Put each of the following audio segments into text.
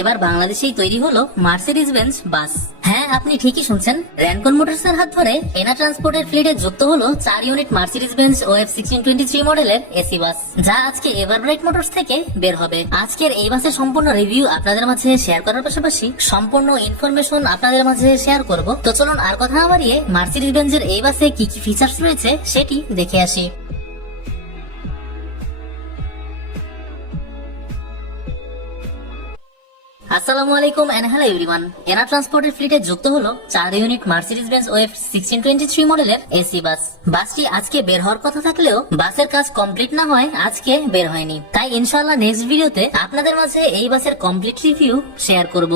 এবার বাংলাদেশেই তৈরি হলো মার্সিডিজ বেঞ্চ বাস। হ্যাঁ আপনি ঠিকই শুনছেন। র্যানকন মোটরস এর হাত ধরে এনা ট্রান্সপোর্টের ফ্লিটে যুক্ত হলো চার unit Mercedes Benz O F sixteen twenty three মডেলের এসি বাস, যা আজকে এভারব্রাইট মোটরস থেকে বের হবে। আজকের এই বাসের সম্পূর্ণ রিভিউ আপনাদের মাঝে শেয়ার করার পাশাপাশি সম্পূর্ণ ইনফরমেশন আপনাদের মাঝে শেয়ার করব। তো চলুন আর কথা না বাড়িয়ে মার্সিডিজ বেঞ্চের এই বাসে কি কি ফিচার্স রয়েছে সেটি দেখে আসি। আসসালামু আলাইকুম এন্ড হ্যালো এভরিওয়ান এনা ট্রান্সপোর্টের ফ্লিটে যুক্ত হলো চার unit Mercedes Benz O F sixteen twenty three মডেলের এসি বাস বাসটি আজকে বের হওয়ার কথা থাকলেও বাসের কাজ কমপ্লিট না হয় আজকে বের হয়নি। তাই ইনশাআল্লাহ নেক্সট ভিডিওতে আপনাদের মাঝে এই বাসের কমপ্লিট রিভিউ শেয়ার করব।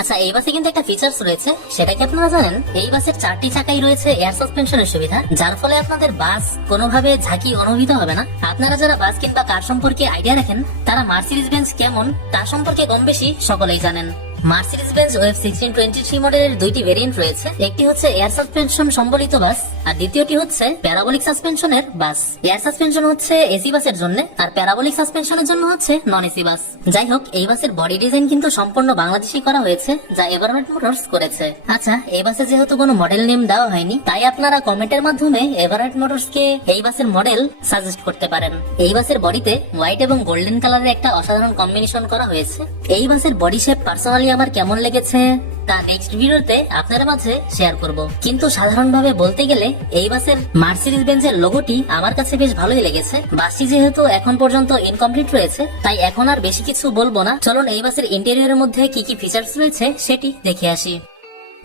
আচ্ছা এই বাসে কিন্তু একটা ফিচার্স রয়েছে, সেটা কি আপনারা জানেন? এই বাসের চারটি চাকাই রয়েছে এয়ার সাসপেনশনের সুবিধা, যার ফলে আপনাদের বাস কোনোভাবে ঝাঁকি অনুভূত হবে না। আপনারা যারা বাস কিংবা কার সম্পর্কে আইডিয়া রাখেন, তারা মার্সিডিজ বেঞ্চ কেমন তার সম্পর্কে কম বেশি সকলেই জানেন। Mercedes Benz O F sixteen twenty three মডেলের দুইটি ভেরিয়েন্ট রয়েছে। একটি হচ্ছে এয়ার সাসপেনশন সম্বলিত বাস আর দ্বিতীয়টি হচ্ছে প্যারাবলিক সাসপেনশনের বাস এয়ার সাসপেনশন হচ্ছে এসি বাসের জন্য, আর প্যারাবলিক সাসপেনশনের জন্য হচ্ছে নন এসি বাস যাই হোক, এই বাসের বডি ডিজাইন কিন্তু সম্পূর্ণ বাংলাদেশি করা হয়েছে, যা এভারমেন্ট মোটরস করেছে। আচ্ছা এই বাসে যেহেতু কোনো মডেল নেম দেওয়া হয়নি, তাই আপনারা কমেন্টের মাধ্যমে এভারমেন্ট মোটরস কে এই বাসের মডেল সাজেস্ট করতে পারেন। এই বাসের বডিতে হোয়াইট এবং গোল্ডেন কালারের একটা অসাধারণ কম্বিনেশন করা হয়েছে। এই বাসের বডি শেপ পার্সোনালি আমার কেমন লেগেছে, তা নেক্সট ভিডিওতে আপনার মাঝে শেয়ার করব। কিন্তু সাধারণভাবে বলতে গেলে, এই বাসের মার্সিডিজ বেঞ্চের লোগোটি আমার কাছে বেশ ভালোই লেগেছে। বাসটি যেহেতু এখন পর্যন্ত ইনকমপ্লিট রয়েছে, তাই এখন আর বেশি কিছু বলব না। চলুন এই বাসের ইন্টেরিয়রের মধ্যে কি কি ফিচার্স রয়েছে, সেটি দেখে আসি।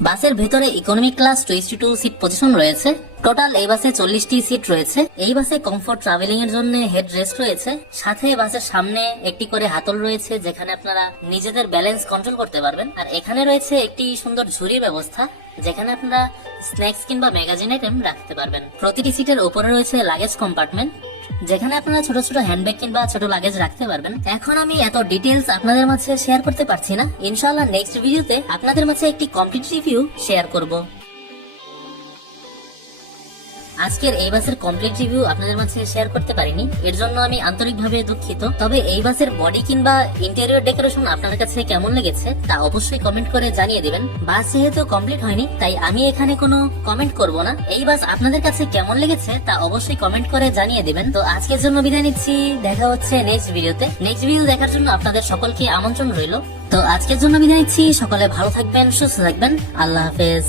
বাসের ভেতরে economic class twenty two seat position রয়েছে। টোটাল এই বাসে চল্লিশটি সিট রয়েছে। এই বাসে কমফোর্ট ট্রাভেলিং এর জন্য হেড রেস্ট রয়েছে। সাথে বাসের সামনে একটি করে হাতল রয়েছে, যেখানে আপনারা নিজেদের ব্যালেন্স কন্ট্রোল করতে পারবেন। আর এখানে রয়েছে একটি সুন্দর ঝুড়ির ব্যবস্থা, যেখানে আপনারা স্ন্যাক্স কিংবা ম্যাগাজিন আইটেম রাখতে পারবেন। প্রতিটি সিটের উপরে রয়েছে লাগেজ কম্পার্টমেন্ট যেখানে আপনারা ছোট ছোট হ্যান্ডব্যাগ কিংবা ছোট লাগেজ রাখতে পারবেন। এখন আমি এত ডিটেলস আপনাদের মাঝে শেয়ার করতে পারছি না। ইনশাআল্লাহ নেক্সট ভিডিওতে আপনাদের মাঝে একটি কমপ্লিট রিভিউ শেয়ার করব। আজকের এই বাসের কমপ্লিট রিভিউ আপনাদের মাঝে শেয়ার করতে পারিনি। এর জন্য আমি আন্তরিকভাবে দুঃখিত। তবে এই বাসের বডি কিংবা ইন্টেরিয়র ডেকোরেশন আপনার কাছে কেমন লেগেছে, তা অবশ্যই কমেন্ট করে জানিয়ে দিবেন। বাস যেহেতু কমপ্লিট হয়নি, তাই আমি এখানে কোনো কমেন্ট করব না। এই বাস আপনাদের কাছে কেমন লেগেছে, তা অবশ্যই কমেন্ট করে জানিয়ে দিবেন। তো আজকের জন্য বিদায় নিচ্ছি, দেখা হচ্ছে নেক্সট ভিডিওতে নেক্সট ভিডিও দেখার জন্য আপনাদের সকলকে আমন্ত্রণ রইল। তো আজকের জন্য বিদায় নিচ্ছি, সকলে ভালো থাকবেন, সুস্থ থাকবেন। আল্লাহ হাফেজ।